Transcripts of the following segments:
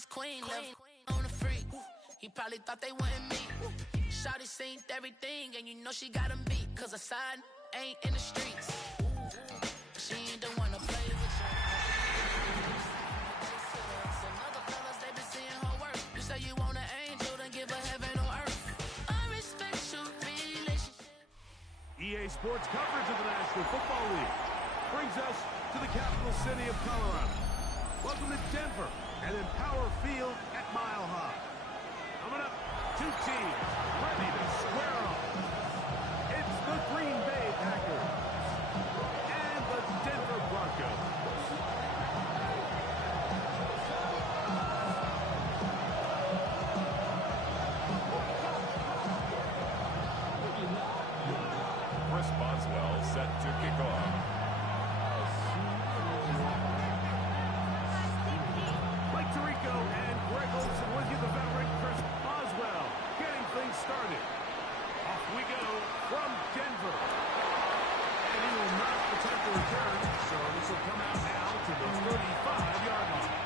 his queen. Left on the free. He probably thought they wanted me. Shawty seen everything, and you know she got him beat. Cause a side ain't in the streets. She ain't the one to play with you. Some other fellas, they been seeing her work. You say you want an angel, then give her heaven on earth. I respect your relationship. EA Sports coverage of the National Football League brings us to the capital city of Colorado. Welcome to Denver and Empower Field at Mile High. Coming up, two teams ready to square off. It's the Green Bay Packers and the Denver Broncos. Chris Boswell set to kick off. Mike Tirico and Greg Olson with you, the veteran Chris Boswell, getting things started. Off we go from Denver. And he will not attempt to return, so this will come out now to the 35-yard line.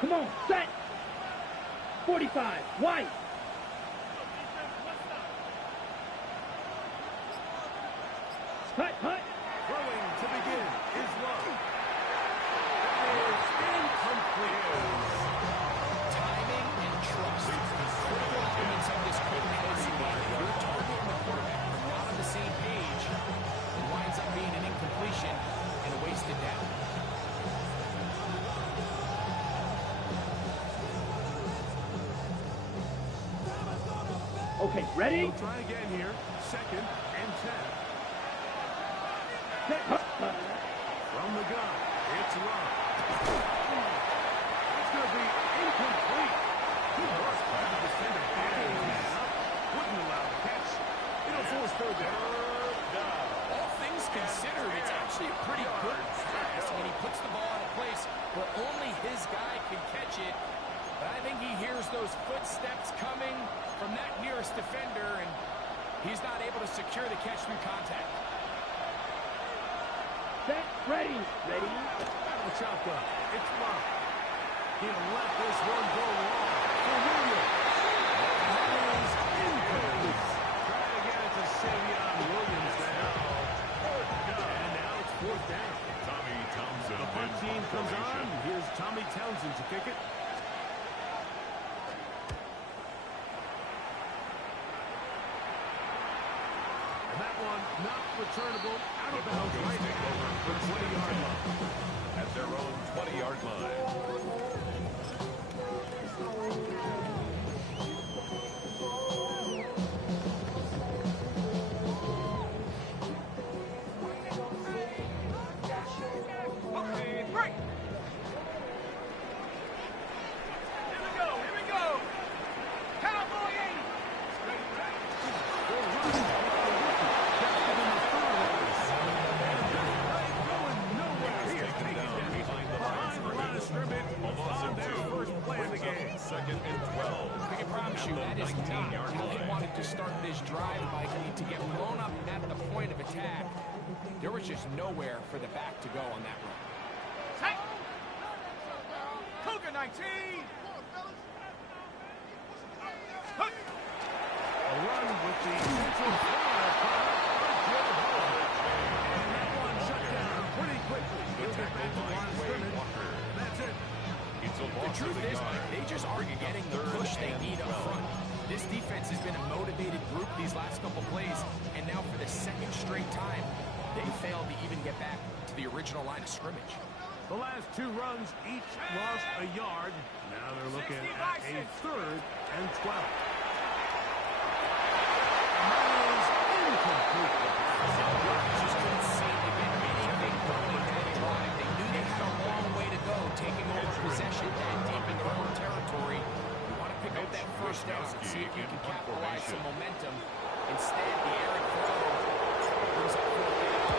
Come on, set. 45, white. Hut, hut. Throwing to begin is Love. That is incomplete. Timing and trust. Critical elements of this crazy game. Your target and the quarterback are not on the same page. It winds up being an incompletion and a wasted down. Okay, ready? We'll try again here. 2nd and 10. From the gun, it's Love. It's going to be incomplete. Good work by the defender. Wouldn't allow the catch. It'll force third down. All things considered, it's actually a pretty good pass. I mean, he puts the ball in a place where only his guy can catch it. But I think he hears those footsteps coming from that nearest defender, and he's not able to secure the catch through contact. Set, ready. Ready. Out of the shotgun. It's Love. He'll let this one go long for Williams. That is incomplete. Try again to Savion Williams now. And now it's 4th down. Tommy Townsend. The punt team comes on. Here's Tommy Townsend to kick it. And that one not returnable. Out of bounds right over for 20-yard line. At their own 20-yard line. Second and 12. I can promise you that is not how they wanted to start this drive, Mike. To get blown up at the point of attack, there was just nowhere for the back to go on that run. Tight. Cougar 19. A run with the central fire product by Joe Hall. And that one shut down pretty quickly. He'll get back to the line of scrimmage. And that's it. The truth is, they just aren't getting the push they need up front. This defense has been a motivated group these last couple plays, and now for the 2nd straight time, they failed to even get back to the original line of scrimmage. The last 2 runs each lost a yard. Now they're looking at a 3rd and 12. And that is incomplete. Just couldn't seem to get anything going that drive. They knew they had a long way to go, taking over possession that deep in their own territory. You want to pick up that 1st first down. See if you can capitalize some momentum. Instead, the errant throw brings up fourth down.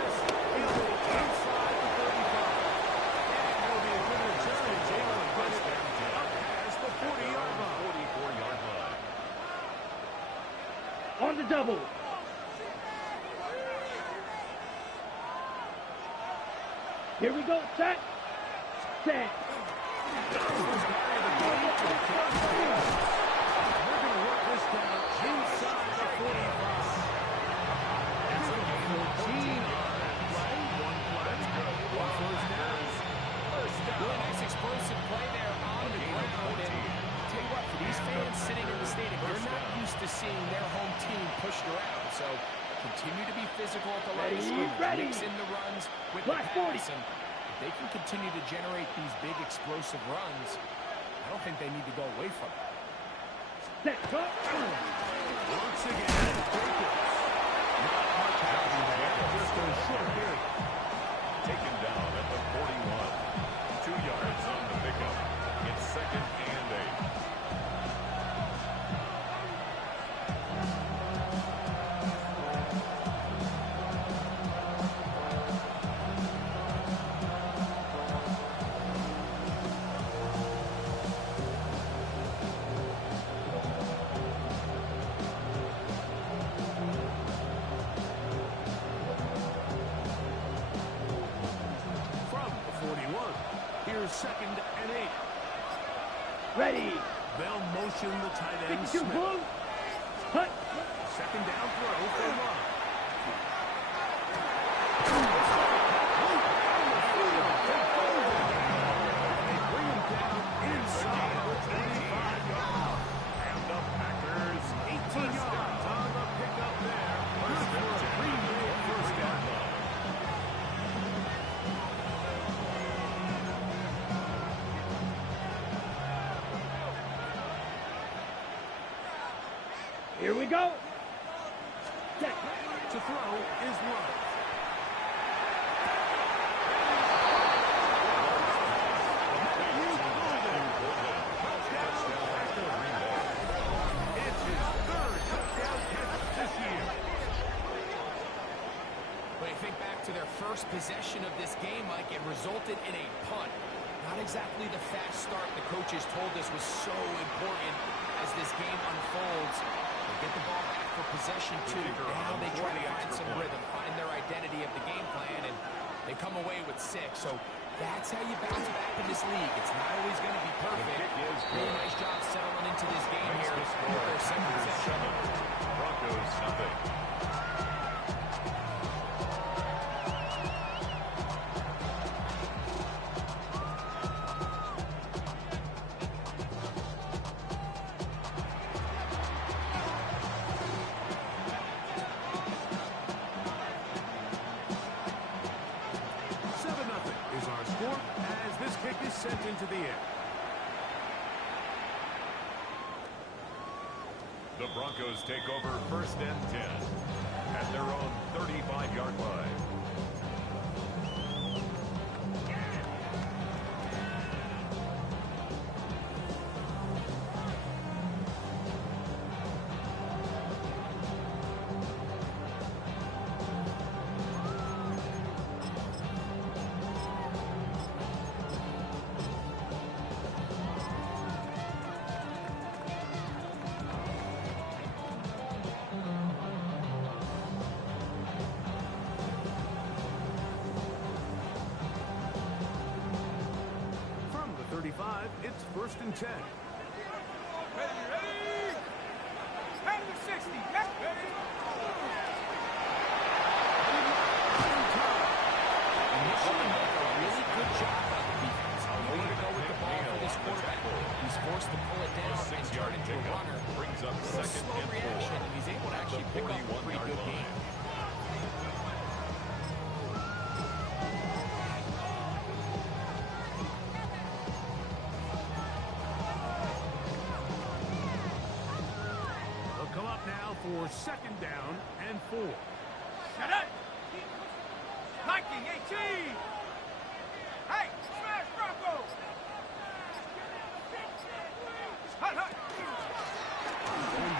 This fielded inside the 35. And it will be a good return as able to get it up past the 40-yard line. 44-yard line. On the double. Here we go. Set. Set. They're going to work this down inside the 45. That's a gain of 14 on that play. One play. One first down. Really nice explosive play there on the ground. And tell you what, for these fans sitting in the stadium, they're not used to seeing their home team pushed around. So continue to be physical at the line of scrimmage. Mix in the runs with the pass. And if they can continue to generate these big explosive runs, I don't think they need to go away from it. Set. Go. Once again, not much happening there. Just a short period. Taken down at the 41. 2 yards on the pickup. It's 2nd and 8. From the 41, here's 2nd and 8. Ready. They'll motion the tight end 52 Smith. blue. Hut. 2nd down throw for Love. They bring him down inside the 25-yard line. And the Packers 18 yards on the pickup there. Good for a Green Bay first down. Here we go. Set. To throw is Love. It's his 3rd touchdown catch this year. When you think back to their first possession of this game, Mike, it resulted in a punt. Not exactly the fast start the coaches told us was so important as this game unfolds. They get the ball back for possession 2. Now they try to find some rhythm, find their identity of the game plan, and they come away with 6. So that's how you bounce back in this league. It's not always going to be perfect. Really nice job settling into this game here with their second possession. Broncos nothing. Is our score as this kick is sent into the air. The Broncos take over 1st and 10 at their own 35-yard line. From the 35, it's 1st and 10. Initially, Mike, a really good job by the defense. Way to go with the ball for this quarterback. He's forced to pull it down and turn Six-yard into a pickup runner. brings up Little 2nd slow and 4. reaction, and he's able to actually pick up a pretty good game. They'll come up now for 2nd down and 4. Shut up! Mikey, 18! Hey, Smith! Going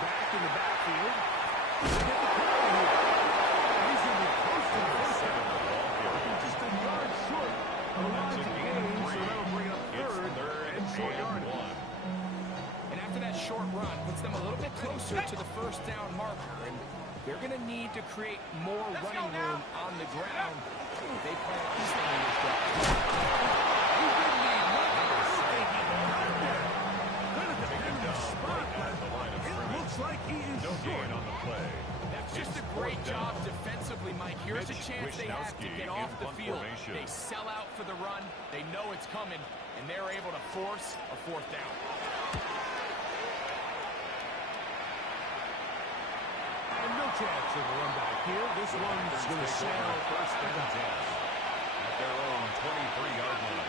back in the backfield. He's going to be close to the first down. Just a yard short of the line to gain, so that'll bring up third and short yardage. And after that short run, puts them a little bit closer to the first down marker. And they're going to need to create more running room on the ground if they plan on staying this drive. Like he is short on the play. That's just a great job defensively, Mike. Here's a chance they have to get off the field. They sell out for the run. They know it's coming, and they're able to force a fourth down. And no chance of a run back here. This one's going to sail first and 10 at their own 23-yard line.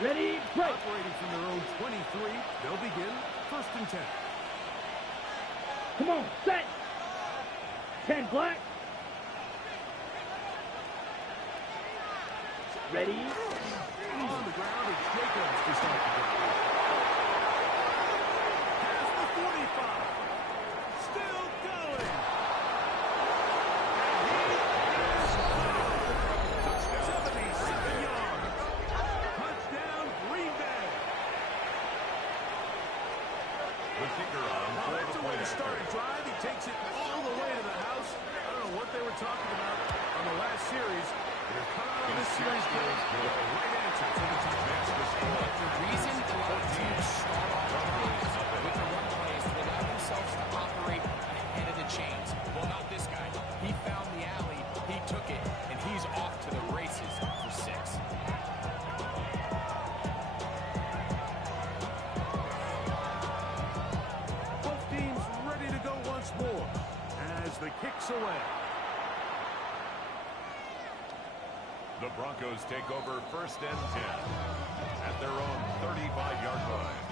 Ready, break. Operating from their own 23, they'll begin first and 10. Come on, set. 10 black. Ready. On the ground, it's Jacobs to start the drive. Past the 45. Still going. And he is 77 yards. Touchdown, Green Bay. The kicker on. Well, that's a way to start a drive. He takes it all the way to the house. I don't know what they were talking about on the last series. They're coming out of this series game with the right answer to the touchdown. The reason a lot of teams start off with the run plays to allow themselves to operate ahead of the chains. Well, not this guy. He found the alley, he took it, and he's off to the races for 6. Both teams ready to go once more as the kick's away. The Broncos take over first and 10 at their own 35-yard line.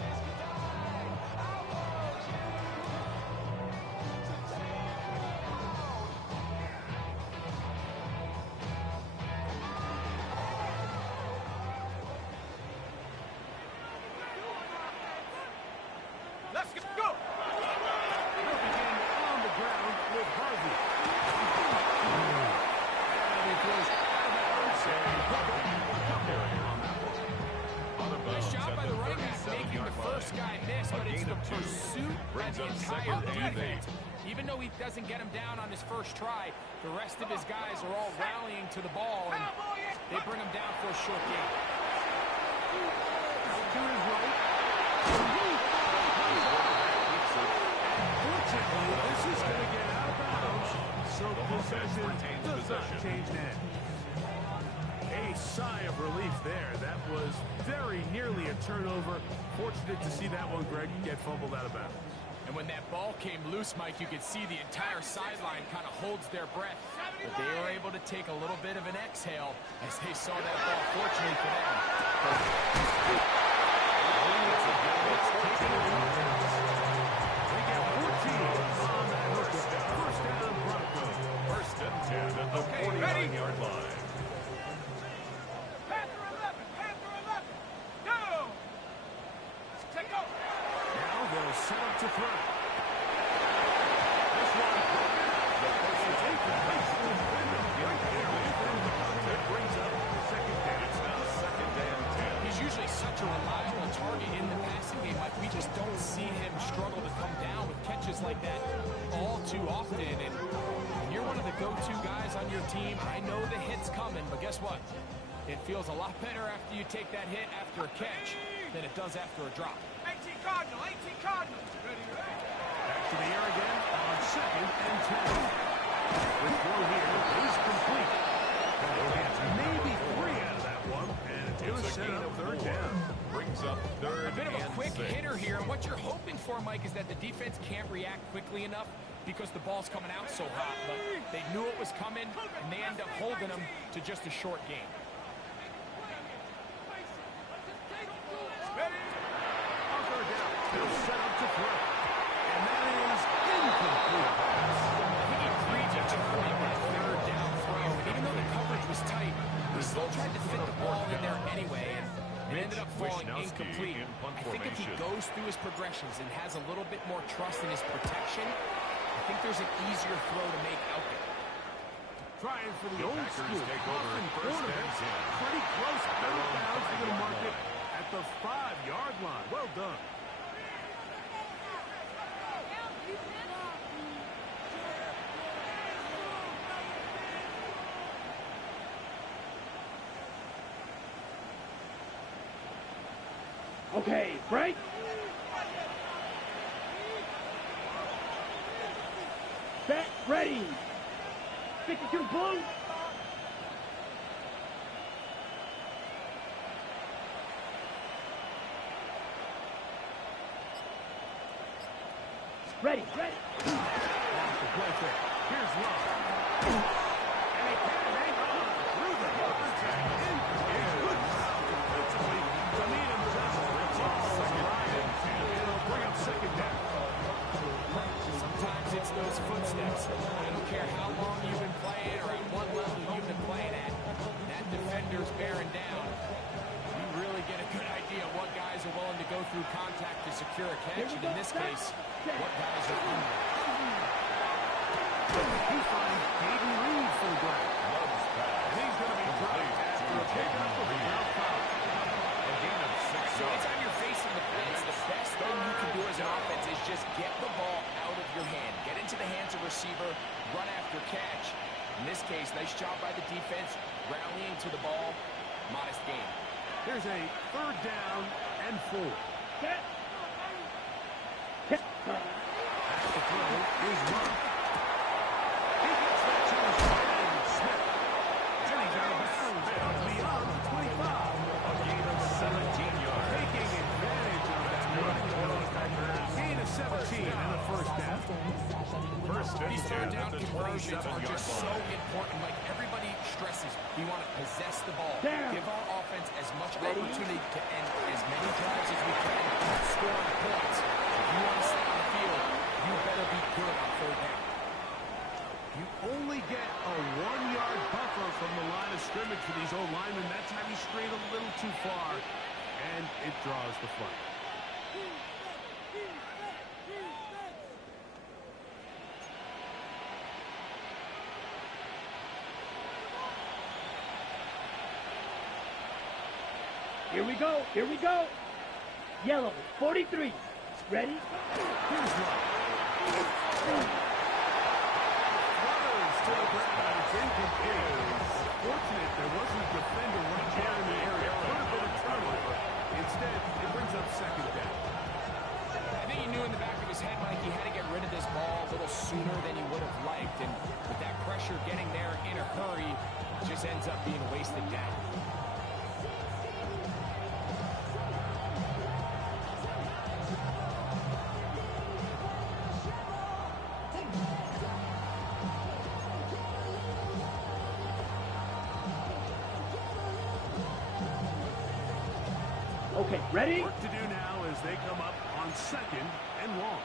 Let's go! They'll begin on the ground with Harvey. And he throws Nice job by the running back making the first guy miss, but it's the pursuit by the entire defense. Even though he doesn't get him down on his first try, the rest of his guys are all rallying to the ball, and they bring him down for a short gain. Out to his right. Unfortunately, this is going to get out of bounds, so the possession does not change hands. A sigh of relief there. That was very nearly a turnover. Fortunate to see that one, Greg, get fumbled out of bounds. And when that ball came loose, Mike, you could see the entire sideline kind of holds their breath. But they were able to take a little bit of an exhale as they saw that ball, fortunately for them. They get 14 on that hook. First down, Broncos. First and 10 at the 49-yard line. Now they'll set up to throw. This one, the first is that brings up the second down. It's now second and 10. He's usually such a reliable target in the passing game. Like, we just don't see him struggle to come down with catches like that all too often. And you're one of the go-to guys on your team. I know the hit's coming, but guess what? It feels a lot better after you take that hit after a catch than it does after a drop. 18 Cardinal, 18 Cardinal. Ready, ready. Back to the air again on second and 10. With throw here is complete. And they'll get maybe 3 out of that one, and it's going to set up third down. Brings up third A bit of a and quick 6. hitter here, and what you're hoping for, Mike, is that the defense can't react quickly enough because the ball's coming out so hot. But they knew it was coming, and they end up holding them to just a short game. On third down, they'll set up to throw. It ended up falling Wisnowski incomplete. in punt I think if he formation. goes through his progressions and has a little bit more trust in his protection, I think there's an easier throw to make out there. Trying for the The old Packers school take over Coffin first quarterback. and 10. Pretty close out of Around bounds. They're going to mark 5-yard it line. at the 5-yard line. Well done. Okay, break. Set, ready. 52 blue. Ready, ready. Off the play fake. Here's Love. And he can't hang on through the contact. Good job defensively to meet him just as the ball is arriving. It'll bring up second down. Sometimes it's those footsteps. I don't care how long you've been playing or at what level you've been playing at. That defender's bearing down. You really get a good idea of what guys are willing to go through contact to secure a catch. And in this case, what guys are under. He finds Hayden Reed for the grab. He's going to be dropped after a pickup of a ground foul. A gain of 6 So yards. anytime you're facing the fence, the best thing you can do as an offense is just get the ball out of your hand. Get into the hands of receiver, run after catch. In this case, nice job by the defense, rallying to the ball. Modest gain. Here's a 3rd down and 4. Set. That's the throw. Here's Love. He gets that to his tight end, Smith. And he's out of bounds beyond the 25. A gain of 17 yards. Taking advantage of that run. Gain of 17 and a 1st down. First and These 10 third at down the conversions are 27-yard just so line. important. Like everybody stresses, we want to possess the ball. Down. Give our offense as much opportunity to end as many drives as we can, scoring points. If you want to stay on the field, you better be good on 3rd down. You only get a 1-yard buffer from the line of scrimmage for these old linemen. That time he strayed a little too far, and it draws the flag. Here we go, here we go. Yellow, 43. Ready? Here's Love. Flutters to the ground. It's incomplete. Fortunate there wasn't a defender right there in the area. Could have been a turnover. Instead, it brings up 2nd down. I think he knew in the back of his head, Mike, he had to get rid of this ball a little sooner than he would have liked. And with that pressure getting there in a hurry, it just ends up being a wasted down. Okay, ready? Work to do now as they come up on 2nd and long.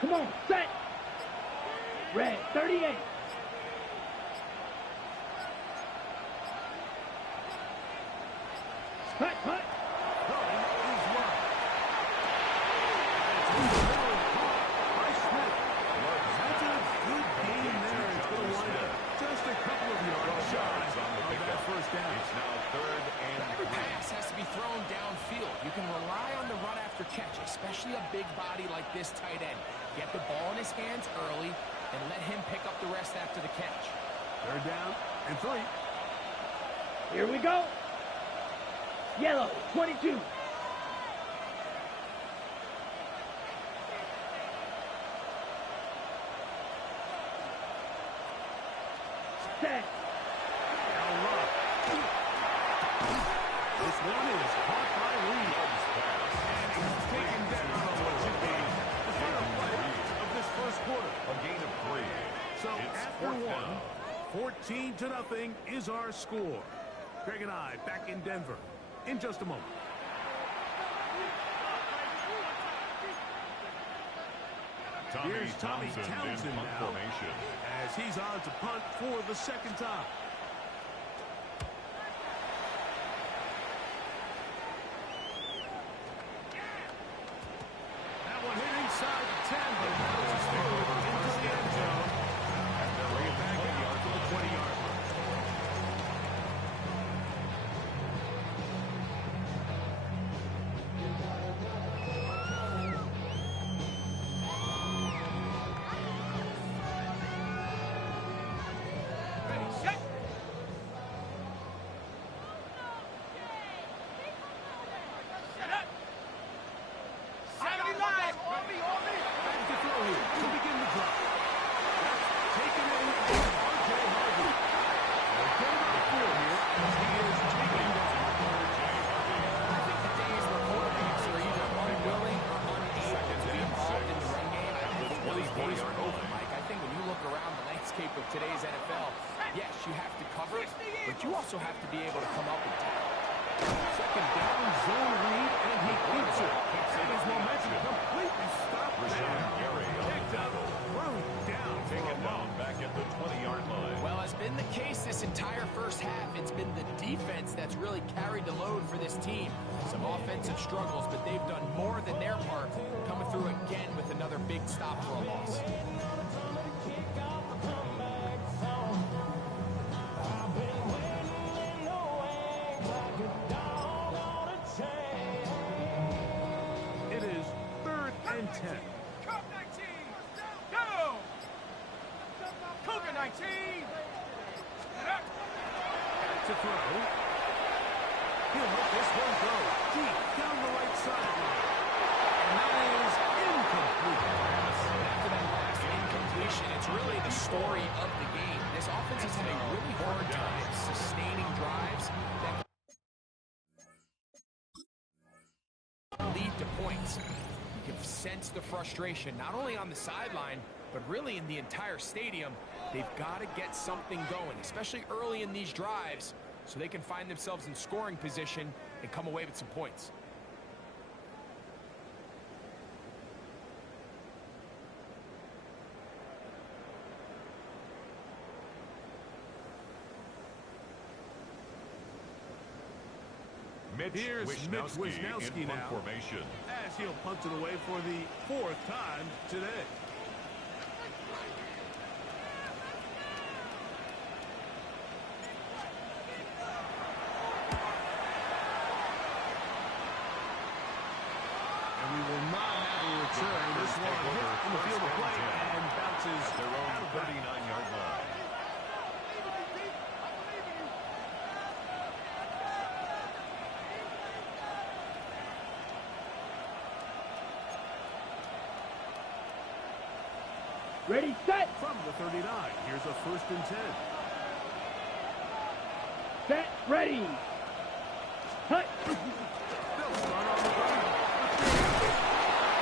Come on, set. Red, 38. Cut, cut. Throwing is Love. And it's overthrown by Smith. That's a good game there. It's going to wind up just a couple of yards shy of that 1st down. It's now 3rd and Every 3. pass has to be thrown downfield. You can rely on the run after catch, especially a big body like this tight end. Get the ball in his hands early and let him pick up the rest after the catch. 3rd down and 3. Here we go. Yellow, 22. Set. Now Love. This one is caught by Reed. And he's taken down on what should be the final play of this 1st quarter. A gain of 3. So It's after 4th one, down. 14-0 is our score. Greg and I back in Denver in just a moment. Here's Tommy Townsend in punt now formation. as he's on to punt for the 2nd time. inside the 10, but bounces through into the end zone. And they'll bring it back out to the 20-yard line. Ready, set. Set up. 70 live. On me, on me. Back to throw here to begin the drive. That's taken in by R.J. Harvey. They'll get him out field here as he is taken down. I think the days where quarterbacks are either unwilling or unable to be involved in the run game, I think those days are over, Mike. I think when you look around the landscape of today's NFL, yes, you have to cover, but you also have to be able to come up and tackle. Second down, zone read, and he keeps it. And his momentum completely stopped there. Picked up, thrown down. Taken down back at the 20-yard line. Well, has been the case this entire first half. It's been the defense that's really carried the load for this team. Some offensive struggles, but they've done more than their part, coming through again with another big stop for a loss. It is 3rd and 10. Cup 19. Go. Cougar 19. Set up. To throw. He'll let this one go deep down the right sideline. And that is incomplete. After that last incompletion, it's really the story of the game. This offense is having a really hard time sustaining drives that lead to points. You can sense the frustration, not only on the sideline, but really in the entire stadium. They've got to get something going, especially early in these drives, so they can find themselves in scoring position and come away with some points. Here's Mitch Wisnowski in now, punt formation. as he'll punt it away for the 4th time today. And we will not have a return. This one hit in the field of play and bounces Their own out of bounds. 39-yard line. Ready, set, From the 39, here's a 1st and 10. set, ready. Hut. They'll start on the ground.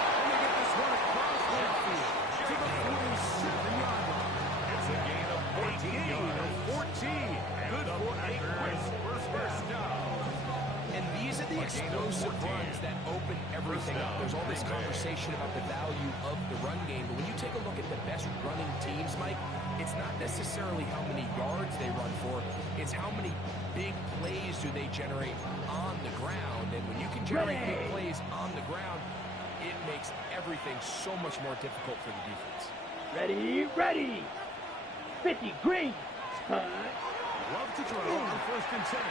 And they get this one across midfield to the 47-yard line. It's a gain of 14 Gain yards. of 14. Good for a quick first down. And these are the explosive runs that open everything up. There's all this conversation about the value of the run game, but when you take a look at the best running teams, Mike, it's not necessarily how many yards they run for, it's how many big plays do they generate on the ground. And when you can generate big plays on the ground, it makes everything so much more difficult for the defense. Ready, ready. 50, green. Hut. Love to throw on 1st and 10.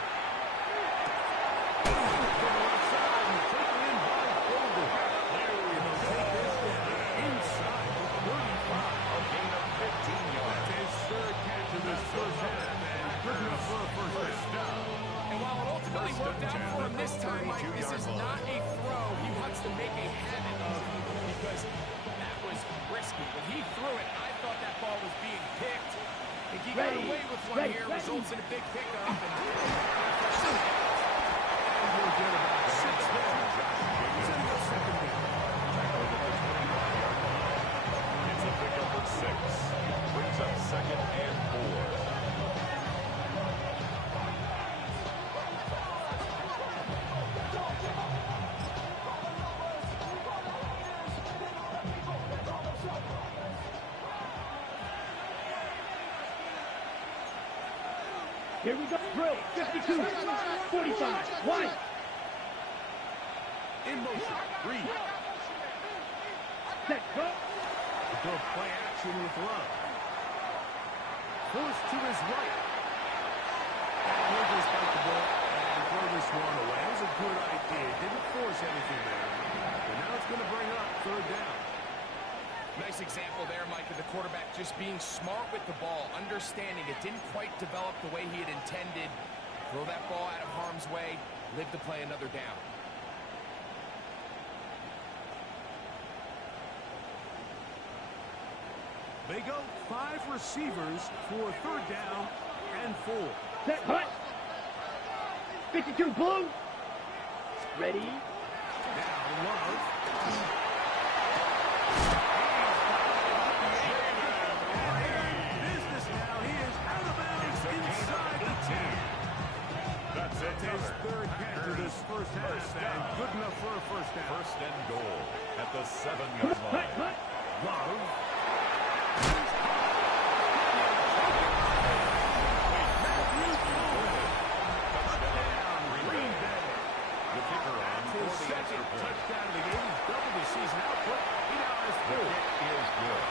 From the left side, and taken in by Golden. And they'll take this down inside the 35. A gain of 15 yards. That's his 3rd catch in this first half, and good enough for a first down. And while it ultimately worked out for him this time, Mike, this is not a throw he wants to make a habit of, because that was risky. When he threw it, I thought that ball was being picked. And he got away with one here, results in a big pickup. And we'll get about 6 there. Setting up 2nd down. It's a pickup of 6. Brings up 2nd and 4. Here we go. Drill. 52, 45, wide. In motion. Reed. Set, go. Go play action with Love. Forced to his right. And he'll just fight the ball and throw this one away. It was a good idea. Didn't force anything there. But now it's going to bring up third down. Nice example there, Mike, of the quarterback just being smart with the ball, understanding it didn't quite develop the way he had intended. Throw that ball out of harm's way, live to play another down. They go 5 receivers for third down and 4. Set, hut. 52 blue. Ready. Now Love. Business now. He is out of bounds inside the 10. That's it. His third catch of this first half, and good enough for a first down. First and goal at the 7-yard Hut, line. hut. Love. The kicker on His for the second extra point. touchdown of the game. He's doubled his season output. He now has The 4. kick is good.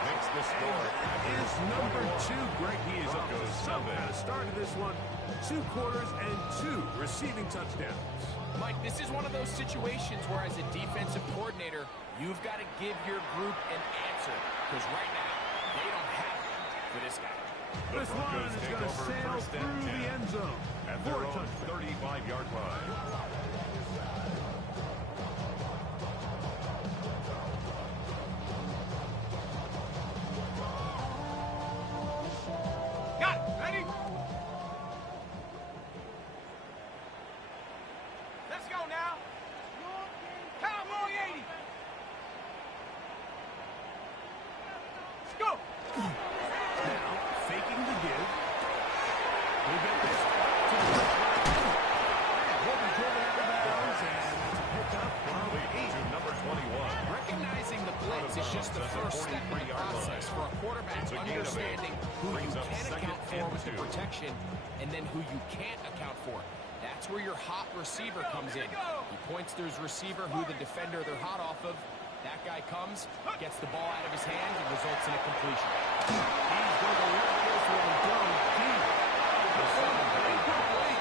Makes the score. That is number 2. Greg, he is up to some kind of start to this one. 2 quarters and 2 receiving touchdowns. Mike, this is one of those situations where as a defensive coordinator, you've got to give your group an answer. Because right now, they don't have it for this guy. The This one Broncos is take going to over sail first and through 10 the end zone. at For their a own touchdown. 35-yard line. Got it. Ready? Let's go now. Cowboy 80. Let's go. Now, faking the give. We get this to the left. Will be driven out of bounds, and it's a pickup of Lead 8. to number 21. Recognizing the blitz is just the first step in the process for a quarterback, It's a gain of 8. understanding who you Brings up can second account for and with the 2. protection and then who you can't account for. That's where your hot receiver comes in. He points to his receiver, who the defender they're hot off of. That guy comes, gets the ball out of his hand, and results in a completion. He's going to let this one go deep. The center incomplete.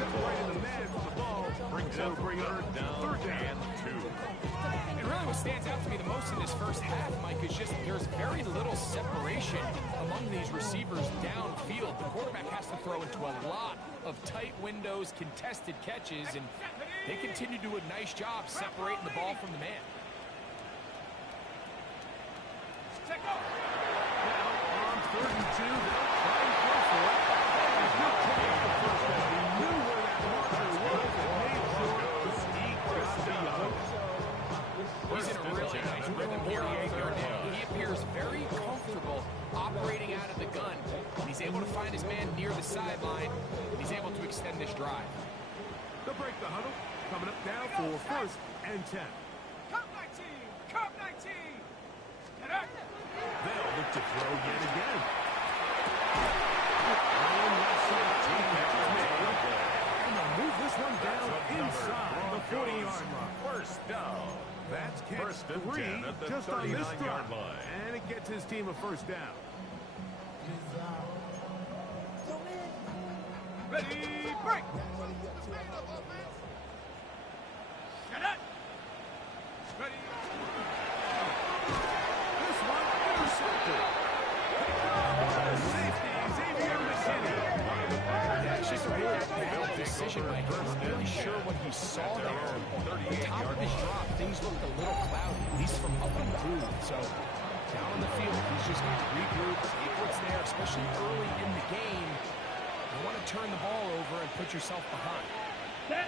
Separating the man from the ball. Brings It'll up bring her third third down down. and 2. And really what stands out to me the most in this first half, Mike, is just there's very little separation among these receivers downfield. The quarterback has to throw into a lot of tight windows, contested catches, and they continue to do a nice job separating the ball from the man. Check go. Now, on 3rd and 2, they'll try and go for it. He's not taking the first down. He knew where that marker was and made sure he got beyond. He's in a really nice rhythm here on 3rd down. He appears very comfortable operating out of the gun. And he's able to find his man near the sideline. And he's able to extend this drive. They'll break the huddle. Coming up now for 1st and 10. Cup 19. Cup 19. Get up. They'll look to throw yet again. And left side team catches made. And they'll move this one down inside the 40-yard line. First down. That's catch First and 3 10 at the just on this 39-yard drive. line. And it gets his team a first down. Ready, break. Get up. Ready. This one intercepted. Safety, Xavier McKinney. Yeah, it's just a really bad decision by him. I'm not really sure what he saw there. The top of his drop, things looked a little cloudy, at least from up and through. So down on the field, he's just got to regroup, take what's there, especially early in the game. You want to turn the ball over and put yourself behind. Set.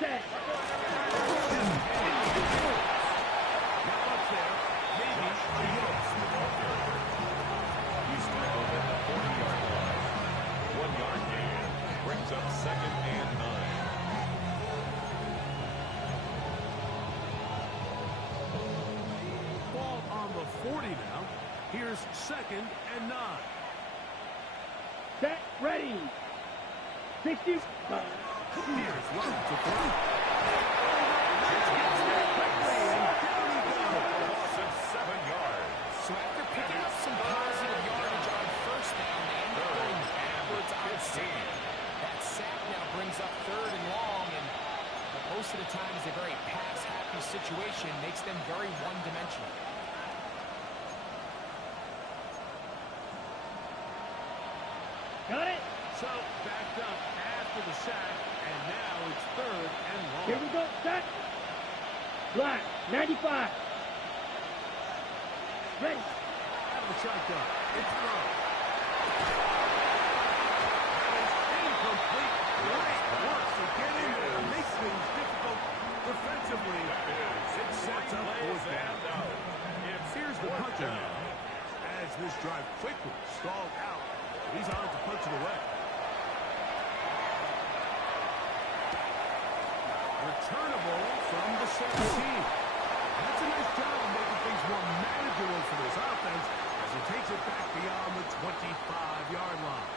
Set. Now up there, maybe a yard. He's tackled at the 40-yard line. 1-yard gain. Brings up 2nd and 9. Ball on the 40 now. Here's 2nd and 9. Set. Ready. 60. Here's Love to throw. situation makes them very one-dimensional. Got it? So, backed up after the sack, and now it's 3rd and long. Here we go. Set. Black. 95. Ready. Out of the shotgun. It's thrown. Incomplete. Great work to get in there and make things difficult defensively. It sets up 4th down. Here's the punter now. As this drive quickly stalled out, he's on to punch it away. Returnable from the 17. That's a nice job of making things more manageable for this offense as he takes it back beyond the 25-yard line.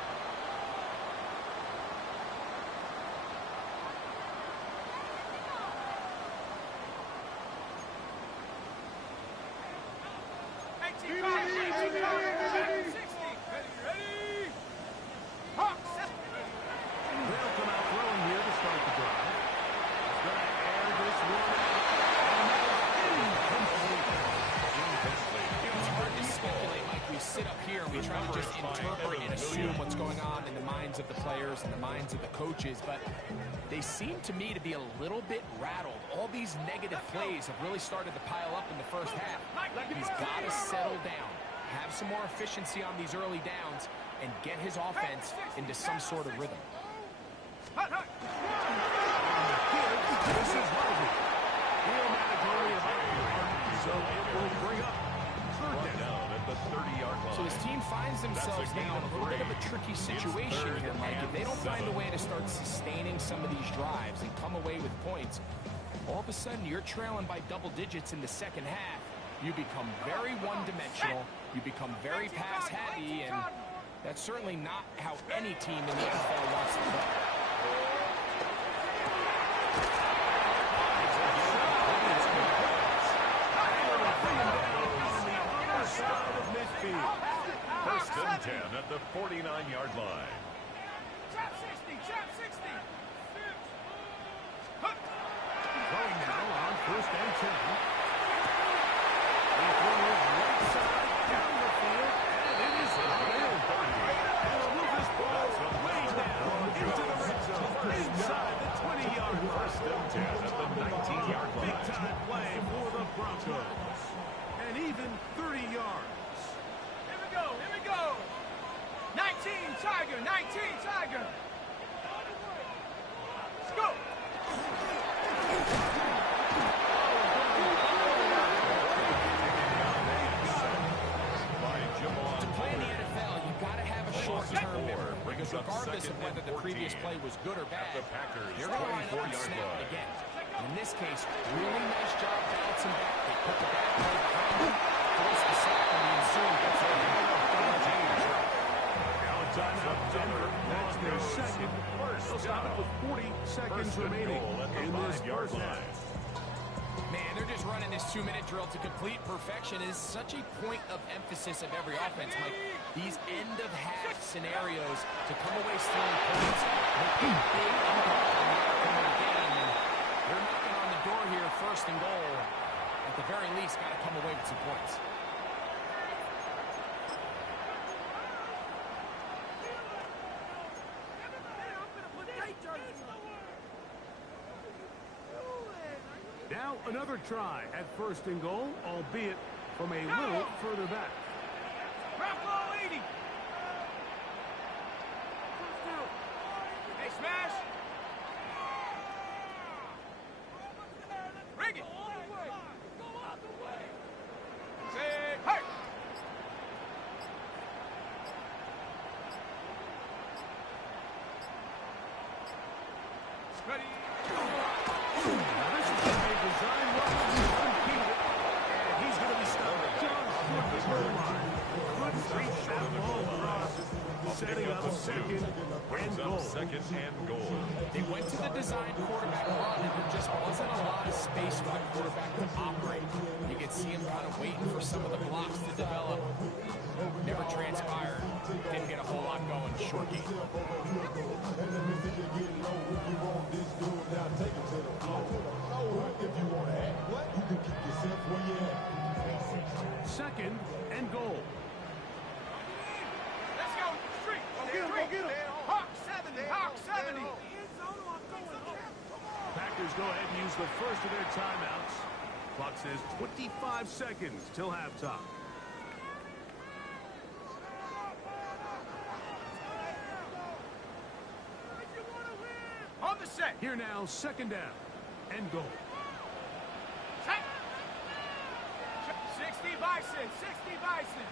They'll come out throwing here to start the drive. He's going to air this one out. And incomplete. It's hard to speculate, Mike. We sit up here and we try to just interpret and assume what's going on in the minds of the players and the minds of the coaches, but they seem to me to be a little bit rattled. All these negative plays have really started to pile up in the first half. He's got to settle down, have some more efficiency on these early downs, and get his offense into some sort of rhythm. This is Harvey. He'll manage only about 4, so it will bring up 3rd down at the 30-yard line. So his team finds themselves now in a little bit of a tricky situation here, Mike. If they don't find a way to start sustaining some of these drives and come away with points, all of a sudden you're trailing by double digits in the second half. You become very one-dimensional. You become very pass-heavy, and that's certainly not how any team in the NFL wants to play. First and 10 at the 49-yard line. Trap 60, trap 60. Throwing now on 1st and 10. He throws right side down the field, and it is out of there. And will move this ball way down into the red zone, inside the 20-yard line. First and 10 at the 19-yard line. Big-time play for the Broncos. And even 30 yards. Here we go, here we go. 19 Tiger, 19 Tiger. Let's go. To play in the NFL, you've got to have a short-term memory, because regardless of whether the previous play was good or bad, you're going to wind up and snap it again. And in this case, really nice job bouncing back. They put the back play behind them, force the sack, and the ensuing gets over. Timeout Denver. That's their second. They'll stop it with 40 seconds remaining in this first half. Man, they're just running this 2-minute drill to complete perfection. It is such a point of emphasis of every offense, Mike. These end-of-half scenarios to come away stealing points, make a big impact on the outcome of the game. And they're knocking on the door here, 1st and goal. At the very least, got to come away with some points. Now another try at 1st and goal, albeit from a little further back. Bronco 80. Hey, smash. Rig it. Say, hey. Ready. This is a design run unbeaten, and he's going to be stopped just short of the goal line. Couldn't reach that ball across, setting up 2nd and goal. 2nd and goal. They went to the design quarterback run, and there just wasn't a lot of space for the quarterback to operate. You could see him kind of waiting for some of the blocks to develop. Never transpired. Didn't get a whole lot going. Short game. If you want to act, what? go ahead and use the first of their timeouts. Clock says 25 seconds till halftime. On the set. Here now, second down and goal. 60 Bison, 60 Bison.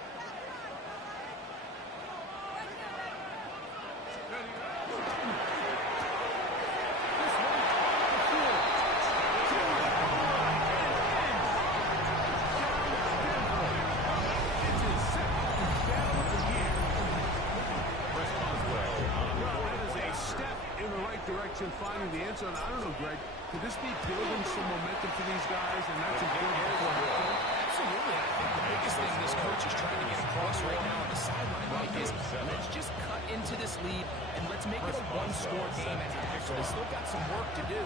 Direction, finding the end zone. I don't know, Greg. Could this be building some momentum for these guys, and that's important before halftime? Absolutely. I think the biggest thing this coach is trying to get across right now on the sideline, Mike, is let's just cut into this lead and let's make it a one-score game at half. So they still got some work to do,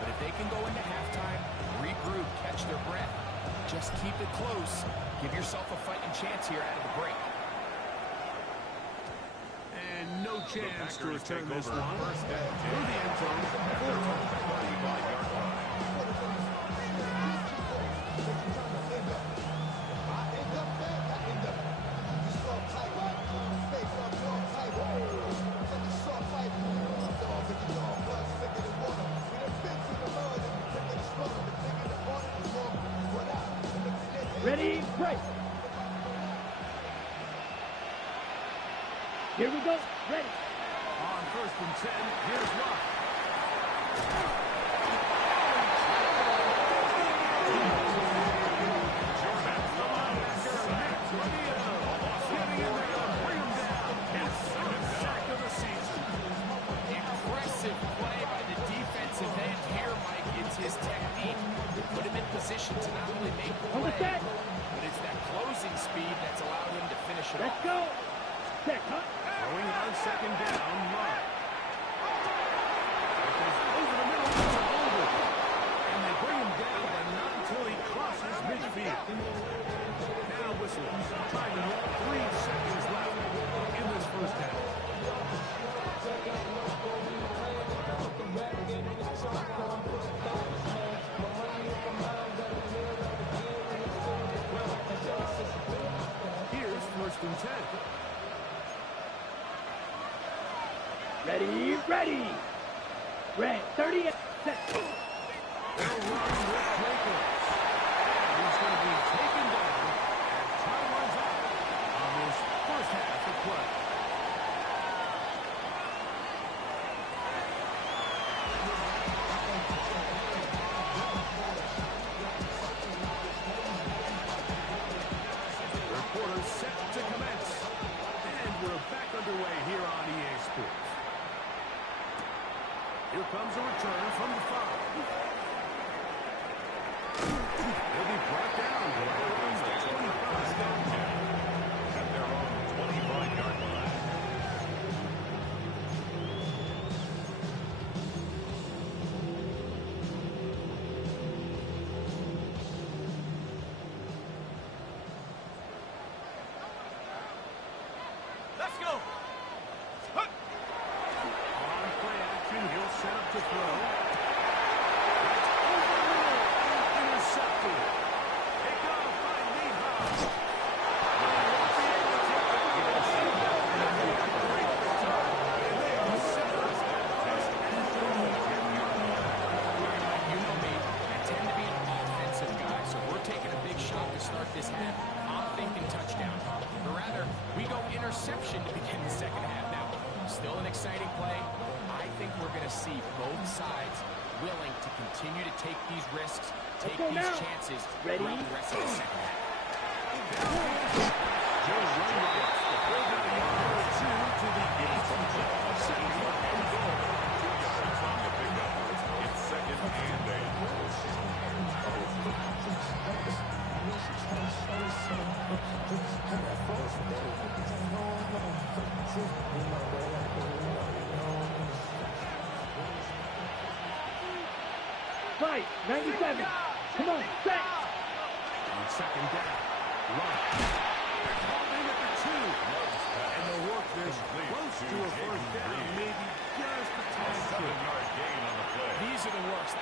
but if they can go into halftime, regroup, catch their breath, just keep it close, give yourself a fighting chance here out of the break. And no chance to return this one through the end zone. Ready, break. Here we go. Ready. On 1st and 10, here's Rock. Impressive play by the defensive end here, Mike. It's his technique. Put him in position to not only make the play, but it's that closing speed that's allowed him to finish it off. Let's go. Set, huh? Going on second down, Mark. Over the middle, it's a holder. And they bring him down, but not until he crosses midfield. Now whistles. Time to 3 seconds left in this first half. Here's 1st and 10. Ready, ready. Red, 30, set. They'll run with Draco. He's going to be taken down as time runs out on this first half of play. Reporters set to commence. And we're back underway here on EA Sports. Here comes a return from the 5. He'll be brought down to right around the 25. At their own 25-yard line. Let's go. On play action, he'll set up to throw. Intercepted. They gotta find Levi. You know me, I tend to be an offensive guy, so we're taking a big shot to start this half. I'm thinking touchdown. Or rather, we go interception to begin the second half now. Still an exciting play. I think we're going to see both sides willing to continue to take these risks, take these chances throughout the rest of the second half. Joe Runway. They'll get a yard or 2 to the 8. Second and goal. 2 yards on the pickup. It's 2nd and 5, 97. Come on, set. On second down. Run. They're called in at the 2. And they'll work this close to a first down. Maybe just a tad short. 7-yard gain on the play. These are the worst.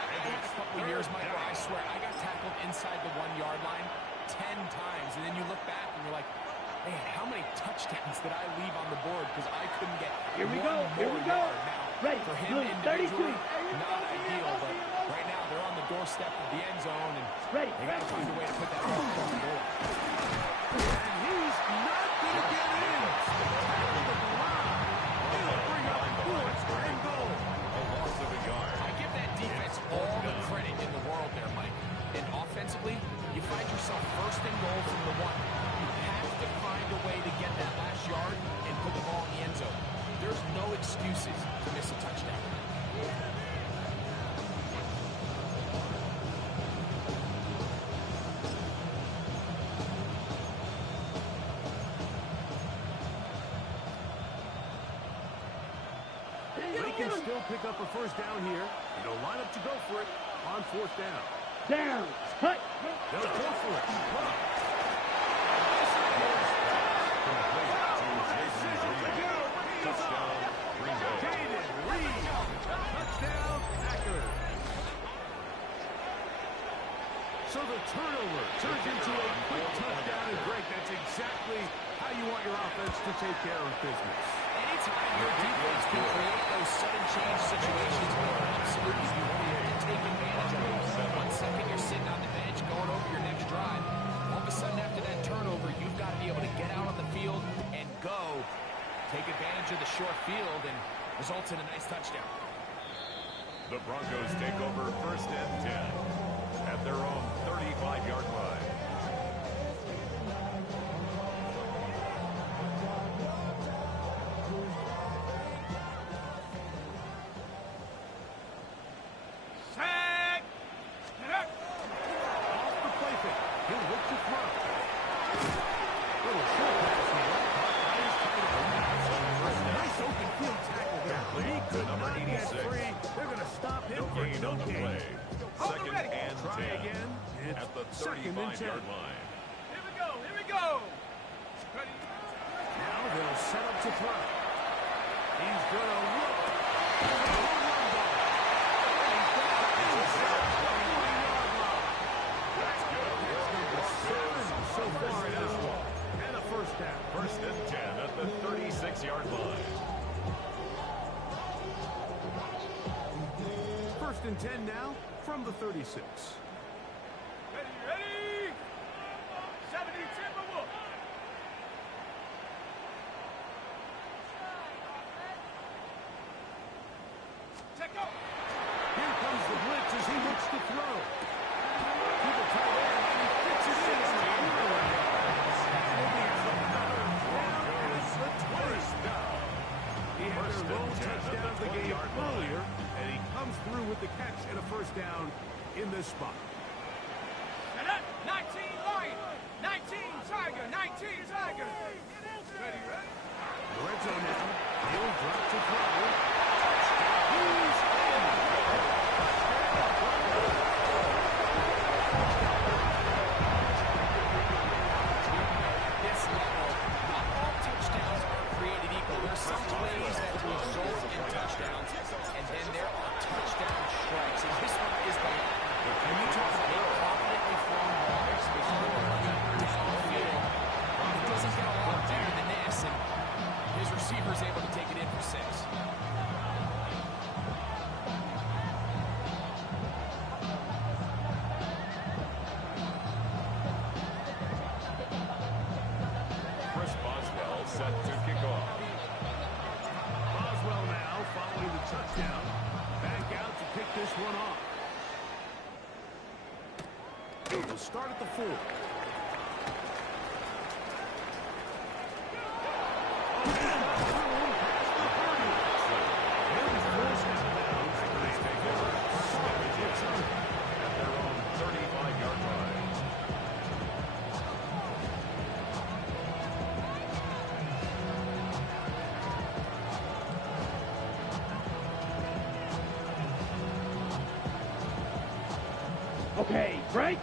touchdowns that I leave on the board because I couldn't get Here we one go. Here more we go. yard. Now, Ready. for him Blue, individually, 32. not ideal, but right now they're on the doorstep of the end zone, and Ready. they got to find a way to put that ball on the board. And he's not going to get in. Tackled at the line. It'll bring up fourth and goal. A loss of a yard. I give that defense all the credit in the world there, Mike. And offensively, you find yourself first and goal from the 1. You have to find a way to get that last yard and put the ball in the end zone. There's no excuses to miss a touchdown. They can still pick up a first down here. And they'll line up to go for it on fourth down. Down. Cut. They'll go for it. Touchdown, Green Bay. Jaden Reed. Touchdown, Packers. So the turnover turns into a quick touchdown, and Greg, that's exactly how you want your offense to take care of business. Anytime your defense can create those sudden change situations, absolutely, you have to take advantage of them. 1 second you're sitting on the bench going over your next drive. All of a sudden after that turnover, you've got to be able to get out on the field and go. Take advantage of the short field and results in a nice touchdown. The Broncos take over first and 10 at their own 35-yard line. Sack. Off the play fake. He'll look to throw. Little short pass here. Caught by his tight end. Nice open field tackle there. He could Number not get 86. free. They're going to stop him No for gain no on the gain. play. Second and Try 10 again. It's at the second and 10. 35-yard line. Here we go. Here we go. Ready. Now they'll set up to throw. He's going to look. For the home run ball. And he's got it inside the 21-yard line. That's number 7 so far in this one. And a first down. First and 10 at the 36-yard line. First and 10 now from the 36. Ready. Ready. 70 Timberwolves. Check out. Here comes the blitz as he looks to throw. To the tight end, and he fits it in. He had their lone touchdown of the game earlier, and he comes through with the catch and a first down in this spot. Set up. 19 Lion. 19 Tiger. 19 Tiger. Ready. Ready. Lorenzo now. He'll drop to throw. He's in. This level, not all touchdowns are created equal. There's some plays that result in touchdowns, and then there are touchdown strikes. And this one is the latter. And you talk about a confidently thrown ball that's downfield. It doesn't get a lot better than this, and his receiver's able to take it in for 6. Chris Boswell set to kick off. Boswell now following the touchdown. Back out to kick this one off. We'll start at the 4. At their own 35-yard line. Okay, break.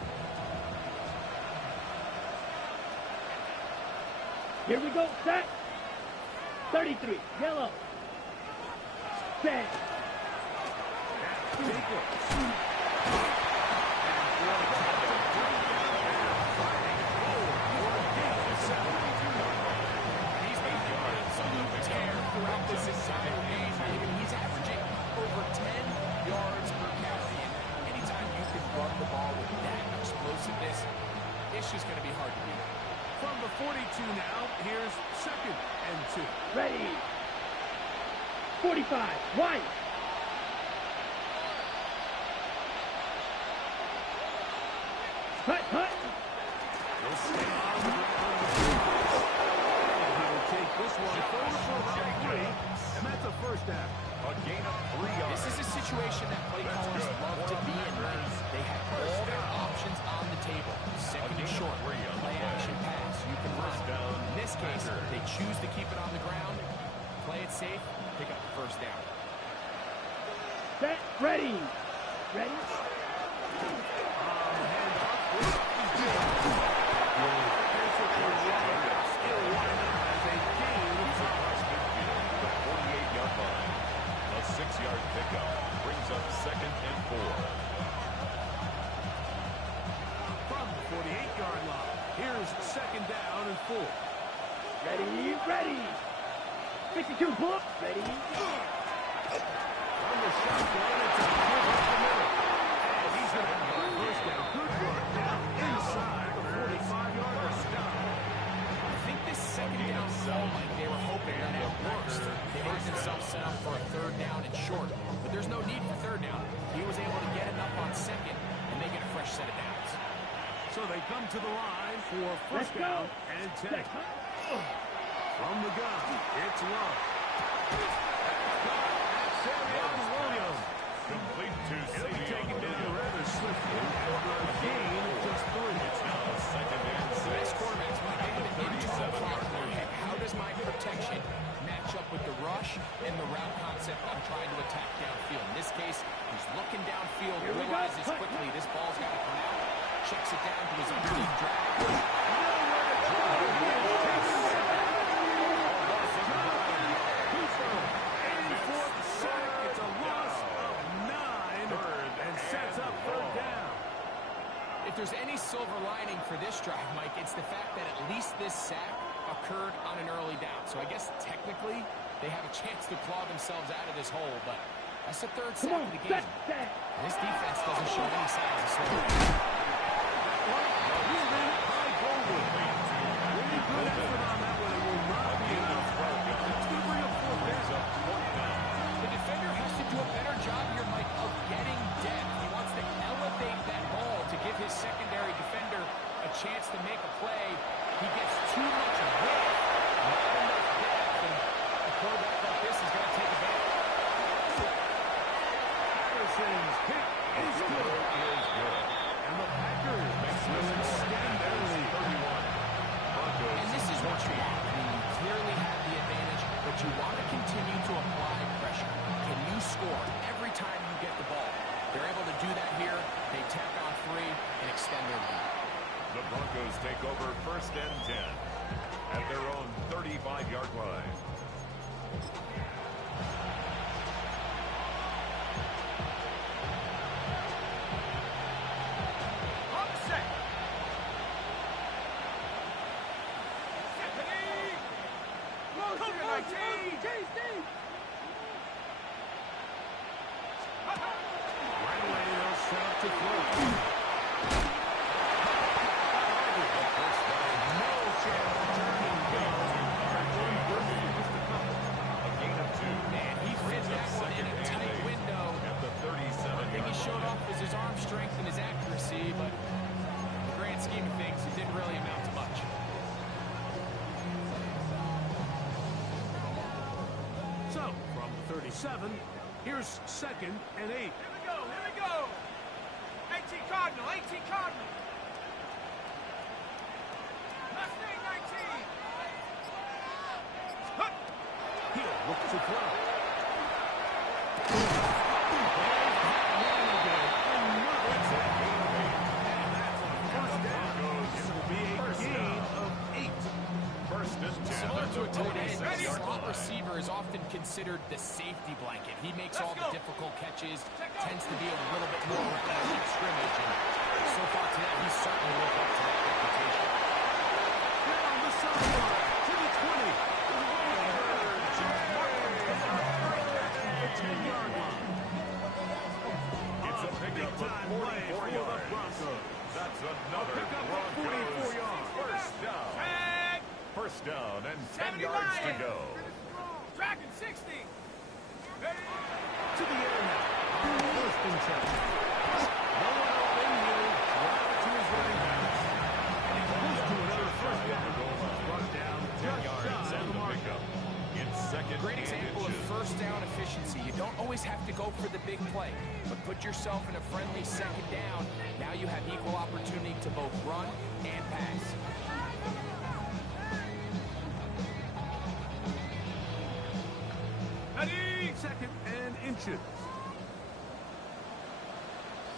Here we go. Set. 33. Yellow. Set. He's 2 now. Here's 2nd and 2. Ready. 45. Wide. Hut, hut. He'll stay on the ground. He'll take this one forward for about 3, and that's a first down. A gain of 3 yards. This is a situation that play callers love to be in, Mike. They have all their options on the table. Second and short, play action pass. You can run. In this case, they choose to keep it on the ground, play it safe, pick up the first down. Set. Ready. Ready. A 6-yard pickup brings up 2nd and 4. From the 48-yard line, here's 2nd down and 4. Ready. Ready. 52. Pull up. Ready. From the shotgun, it's a good up the middle. And he's going to have a first down. Good run down inside the 45-yard line. I think this second down call, Mike, they were hoping that at worst they had themselves set up for a 3rd down and short. But there's no need for 3rd down. He was able to get enough on 2nd, and they get a fresh set of downs. So they come to the line for first down and 10. From the gun, it's Love. Complete to He'll be Savion taken down Williams. rather swiftly after a gain of just 3. It's now 2nd and 6. The best quarterbacks, Mike, they have an internal clock in their head. How does my protection match up with the rush and the route concept I'm trying to attack downfield? In this case, he's looking downfield, realizes quickly this ball's got to come out, checks it down to his underneath It's a loss of 9 and sets up 3rd down. If there's any silver lining for this drive, Mike, it's the fact that at least this sack occurred on an early down. So I guess technically they have a chance to claw themselves out of this hole, but that's the 3rd sack of the game. This defense doesn't show any signs of slowing down. Really good effort on that one. It will not be enough. It's going to bring up 4th down. The defender has to do a better job here, Mike, of getting depth. He wants to elevate that ball to give his secondary defender a chance to make a play. He gets too much width, not enough depth, and a quarterback like this is going to take advantage. Patterson's hit is good. And the Packers will extend their lead. And this is what you want. I mean, you clearly have the advantage, but you want to continue to apply pressure. Can you score every time you get the ball? They're able to do that here. They tack on 3 and extend their lead. The Broncos take over 1st and 10 at their own 35-yard line. On the set. Come on, Right away, they'll set up to throw. No chance of turning down. A gain of 2. And he fit that one in a tight window. At the One thing 37-yard he showed line. off was his arm strength and his accuracy, but in the grand scheme of things, it didn't really amount to much. So, from the 37, here's 2nd and 8. Here we go. 18 Cardinal, 18 Cardinal. Mustang 19. Hut. He'll look to throw. Similar to a tight end, the slot receiver is often considered the safety blanket. He makes all the difficult catches, tends to be a little bit more around the line of scrimmage, and so far today, he's certainly lived up to that reputation. Down the sideline to the 20. The 10-yard line. It's a pickup of 44 yards. Broncos. That's another Pick up of Broncos 44 yards. first down. Tag. First down and 10 70 yards to Lions. go. Dragon 60. Ready? To the air now. First and 10. No one open. He'll drive it to his running backs. And he's close to another first down. Brought down 10 just yards shy on of the the mark. pickup. It's second Great and example of inches. first down efficiency. You don't always have to go for the big play, but put yourself in a friendly second down. Now you have equal opportunity to both run and pass. Ready? Second and inches.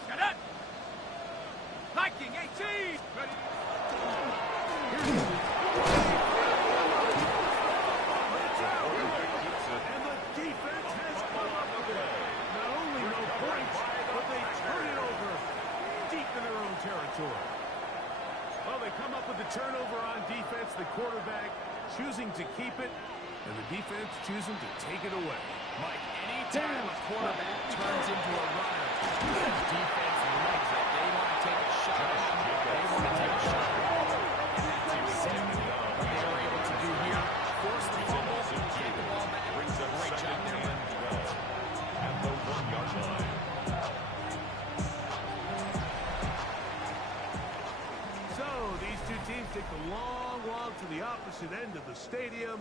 Get it. Viking 18. Ready? And the defense has come up with it. Not only no points, but they turn it over deep in their own territory. Well, they come up with the turnover on defense, the quarterback choosing to keep it, and the defense choosing to take it away. Mike, anytime a quarterback turns into a runner, the defense loves it. They want to take a shot. They want to take a shot. And that's exactly what they were able to do here. Force the fumble, get the ball back. Brings up Great job second there. and 12 at the 1-yard line. So, these two teams take the long walk to the opposite end of the stadium.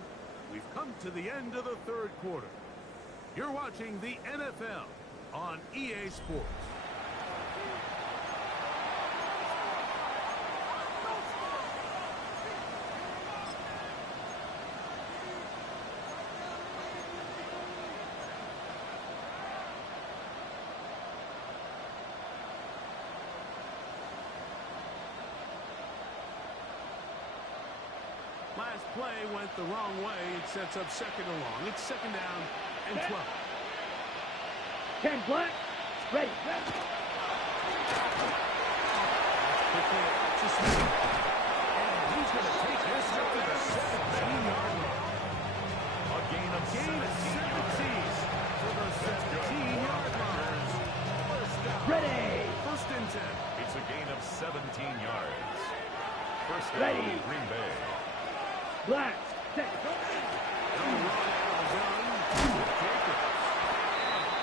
We've come to the end of the third quarter. You're watching the NFL on EA Sports. Last play went the wrong way. It sets up second and long. It's second down and 12. 10 black. Ready. Quickly out to Smith. And he's going to take this up to the 17-yard line. A gain of 17 yards. To the 17-yard line. First down. Ready. First and 10. It's a gain of 17 yards. First down, Ready. Green Bay. Black. Set. No run out of the gun. Jacobs.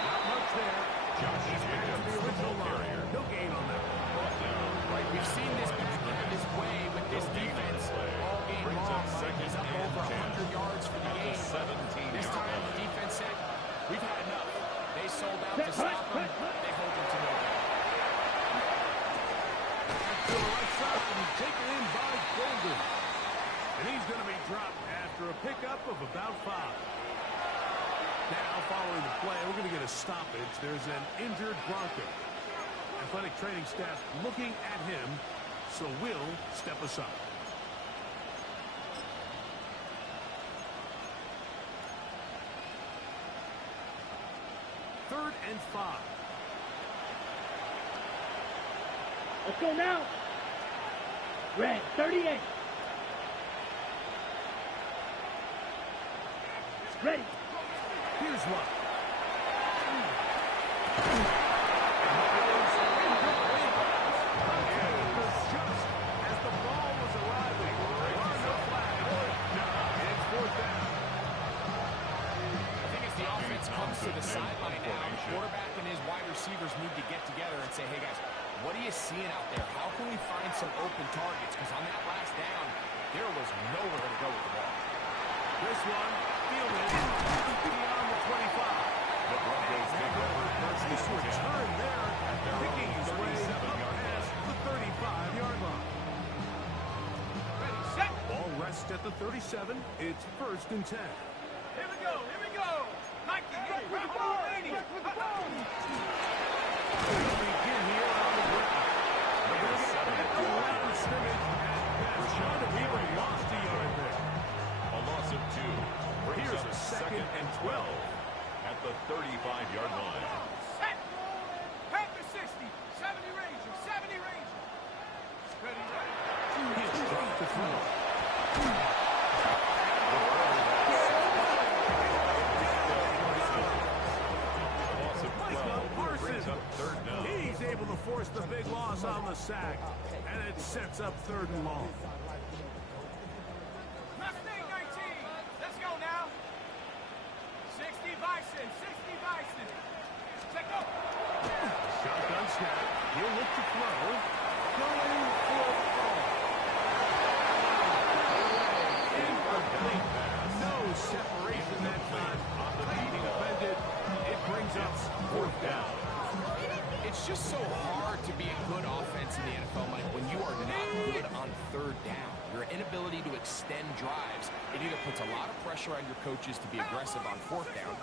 Not much there. Josh He's back to Jacobs, the the original ball line. carrier. No gain on that. Brought down right We've seen this back into this way with this defense all game Brings long. up second He's up and over 10. 100 yards for the At the game. 17-yard This time, line. the defense said, we've had enough. They sold out to stop him. They hold him to no gain. To the left side and taken in by Golden. And he's going to be dropped after a pickup of about 5. Now, following the play, we're going to get a stoppage. There's an injured Bronco. Athletic training staff looking at him, so we'll step aside. Third and 5. Let's go now. Red. 38. Ready. Here's one. Just as the ball was arriving, there are no flags. It's fourth down. I think as the offense comes to the sideline now, the quarterback and his wide receivers need to get together and say, hey, guys, what are you seeing out there? How can we find some open targets? Because on that last down, there was nowhere to go with the ball. This one, fielded beyond the 25. The Broncos take over first Nice and 10. return there, their picking own his way 37-yard up past the 35-yard line. Ready, set. Ball rests at the 37. It's first and 10. Here we go. Here we go. Viking 80. They'll begin here on the ground. Number 7. At the line of scrimmage at best. Might have even lost a yard there. A loss of 2. Brings Here's up a second and 12. at the 35-yard line. Set. Panther 60. 70 Ranger. 70 Ranger. Ready. He's dropped the throw. A loss of 12 brings up third down. He's able to force the big loss on the sack, and it sets up third and long. snap. He'll look to throw. Going for a throw. Incomplete. No separation that time. Tightly defended. It brings up fourth down. It's just so hard to be a good offense in the NFL, Mike, when you are not good on third down. Your inability to extend drives, it either puts a lot of pressure on your coaches to be aggressive on fourth down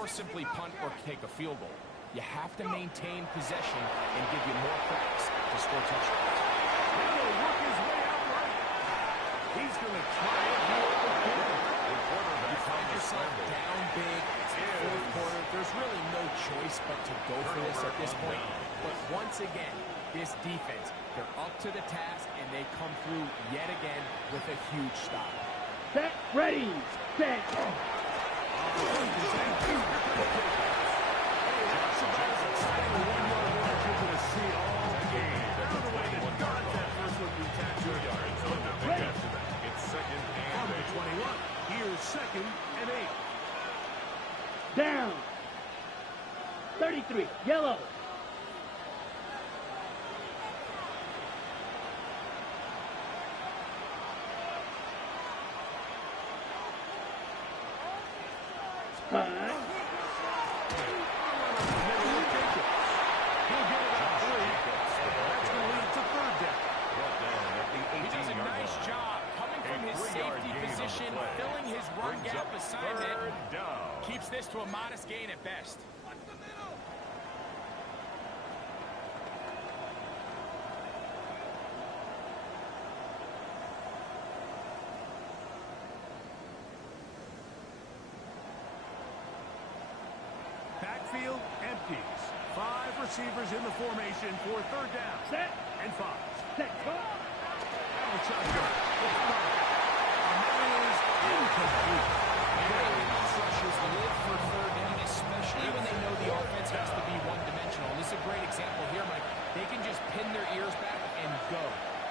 or simply punt or take a field goal. You have to maintain possession and give you more cracks to score touchdowns. He'll work his way out right. He's going to try it here again. You find yourself down big. It's the fourth quarter. There's really no choice but to go for this at this point. But once again, this defense, they're up to the task, and they come through yet again with a huge stop. Set, ready, set. That's about as exciting a one-yard march you're going to see all game. Found a way to dodge that first one through tackle. 2 yards on the pick after that. It's second On and the 21. Here's second and 8. Down. 33, yellow. He'll get it out 3. That's going to lead to third down. He does a nice job coming from his safety position, filling his run gap assignment. Keeps this to a modest gain at best. Backfield empties. 5 receivers in the formation for third down. Set. And 5. Set, go. And the shotgun. And that is incomplete. Rushers live for third down, especially when they know the offense has to be one-dimensional. And this is a great example here, Mike. They can just pin their ears back and go.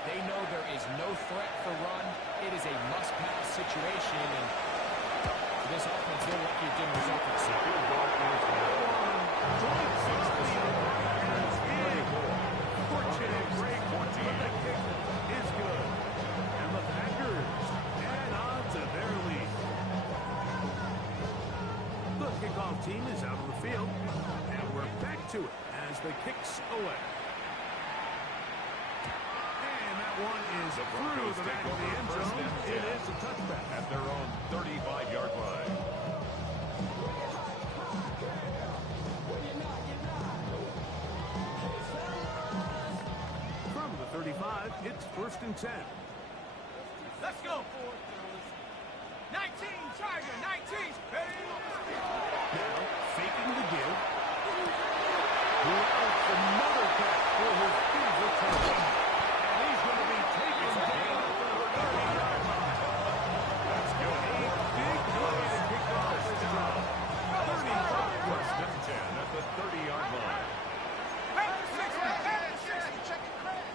They know there is no threat for run. It is a must-pass situation, and for this offense, they're lucky it didn't result in a sack. Fortunate break, but the kick is good. And the Packers add on to their lead. The kickoff team is out on the field, and we're back to it as the kick's away. And that one is through the back of the end zone. It is a touchback. at their own 35-yard line. From the 35, it's first and 10. Let's go. 19, Tiger, 19. Ready? Now, faking the give. Allows another catch for his favorite touchdown. And he's going to be taken down at the 30-yard line. That's good. A big play to kick off this drive. 35. First and 10 at the 30-yard line. Back to 60. Check it, Craig.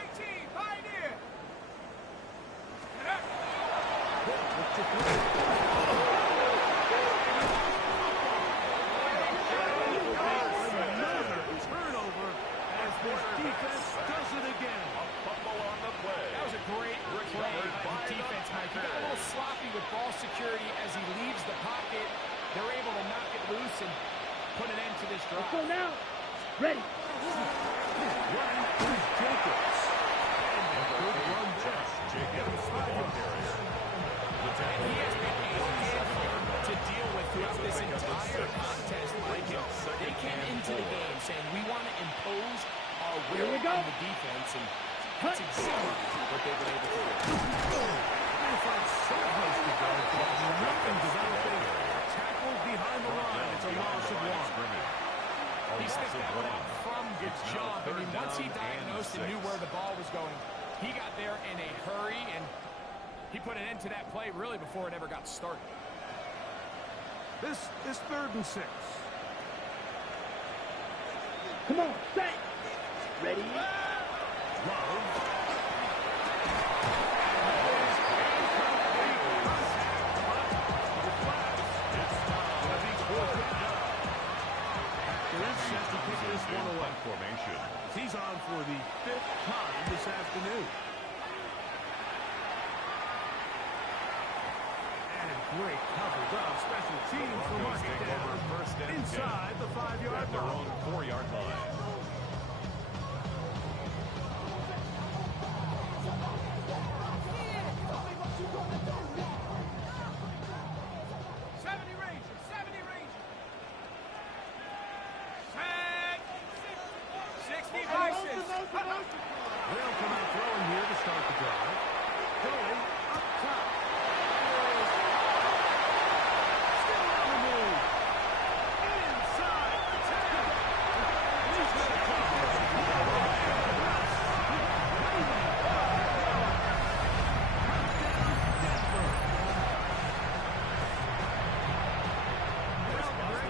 18, Pioneer. Another turnover as this defense does it again. A fumble on the play. That was a great play by the defense, Mike. He got a little sloppy with ball security as he leaves the pocket. They're able to knock it loose and put an end to this drive. Let's go now. Ready. Running is Jacobs. And a good run pass. Jacobs, the ball carrier. The And tackle he has been a handful to deal with throughout this entire contest. Like they came into the game saying, we want to impose our Here will we go. on the defense, and that's exactly what they've been able to do. They find some place to go, but nothing developing. Tackled behind the line. It's a loss of one. He sniffed that one out from the jump. I mean, once he diagnosed and knew where the ball was going, he got there in a hurry, and he put an end to that play really before it ever got started. This is third and 6. Come on, set. Ready. Love. set to kick this one away. Formation. He's on for the 5th time this afternoon. And great coverage of special teams for marking down First and inside the 5-yard their line. own 4-yard line. They'll come out throwing here to start the drive. Going up top. Still on the move. Inside the 10. He's got a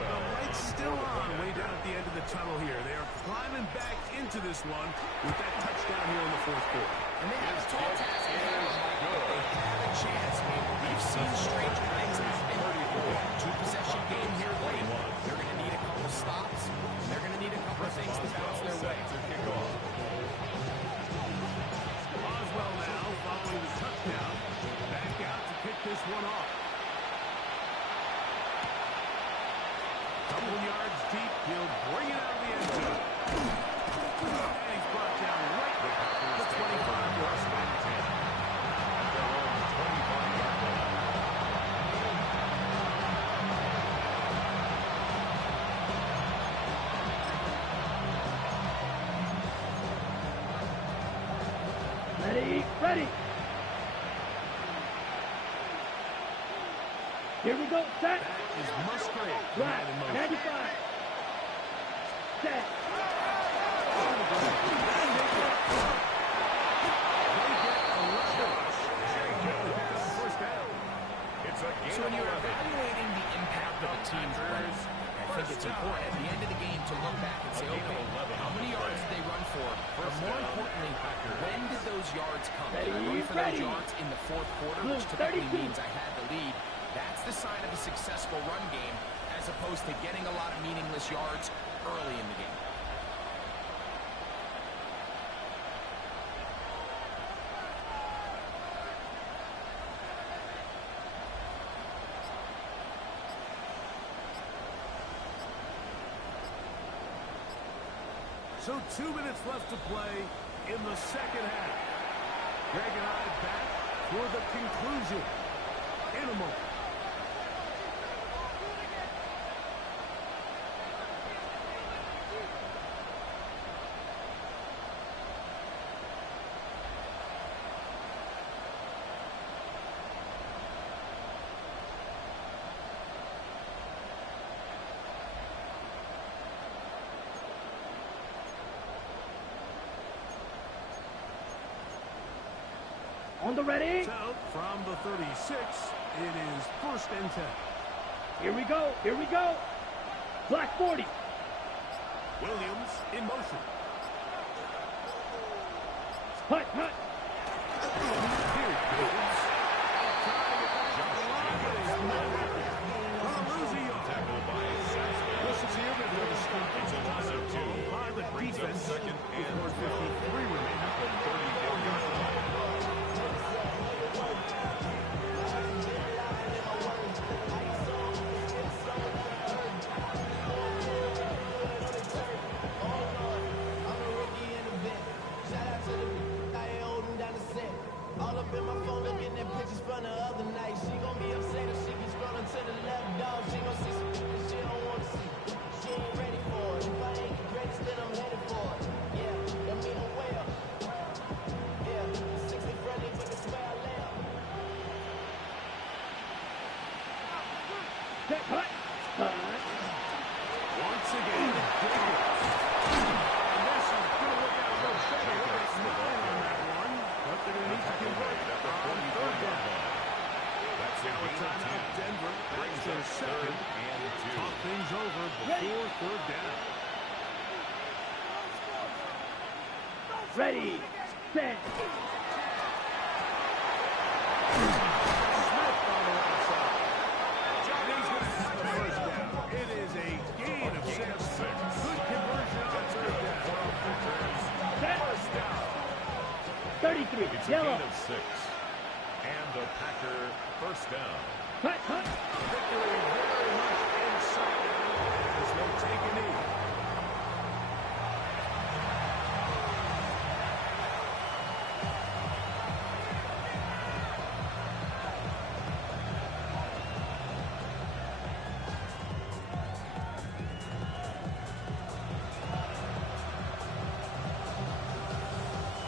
the light's still on way down at the end of the tunnel here. They are climbing back into this one with that touchdown here in the 4th quarter. And they have a tall task ahead of them, but they have a chance. I mean, we've seen stranger things happen. 2-possession game here late. They're going to need a couple stops, and they're going to need a couple of things to bounce their way. Oswell now following the touchdown. Back out to kick this one off. Couple yards deep. He'll bring it out of the end zone. And he's brought down right at the 25-yard line. Ready. Here we go. Set. That is Musgrave. Right. 95. Set. So when you're evaluating the impact of a team's runs, I think it's important at the end of the game to look back and say, okay, how many yards did they run for? But more importantly, when did those yards come? Did I run for those yards in the 4th quarter, which typically means I had the lead? That's the sign of a successful run game, as opposed to getting a lot of meaningless yards early in the game. So 2 minutes left to play in the 2nd half. Greg and I back for the conclusion in a moment. On the ready. So from the 36, it is 1st and 10. Here we go. Black 40. Williams in motion. Hut. Here it goes. This is here before the stop. It's a loss of 2 by the defense. Second and 53 remaining. All up in my phone looking at pictures from the other night. She gon' be upset if she be scrolling to the left, dog. She gon' see some shit that she don't want to see. She ain't ready for it. If I ain't the greatest, then I'm headed for it. Yeah, that mean I'm way up. Yeah, 60 friendly, but it's where I lay up. Hut. Once again, and this is going to work out a little better. It's not on that one, but they're going to need to convert on 3rd down. That's Now a timeout. Denver brings their 2nd and talk things over before 3rd down. Ready. Set. Smith on the right side. And he's going to have the 1st down. It is a gain of 6. Good It's a Yellow. gain of 6. And the Packer first down. Cut, cut. Victory very much in sight. As they take a knee.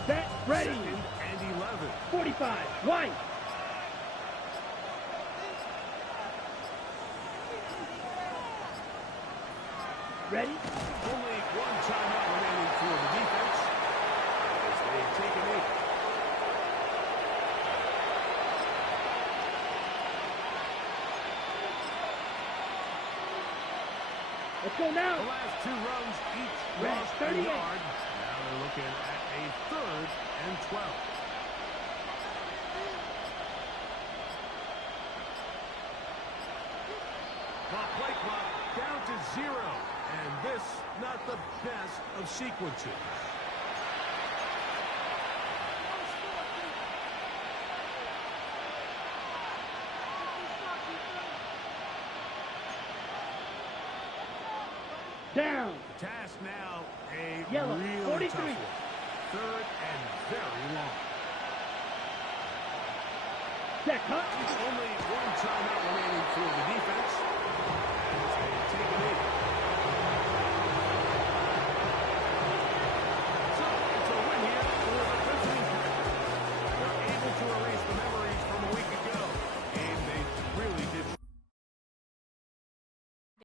Set, ready. 2nd and 11. 45, white. Ready? Only one timeout remaining for the defense as they take a knee. Let's go now. The last 2 runs each Red, lost a 38. yard. Now they're looking at a 3rd and 12. Play clock down to 0. And this, not the best of sequences. Down. Task now a Yellow, really 43. tough one. 3rd and very long. Set, cut. Only one timeout remaining for the defense.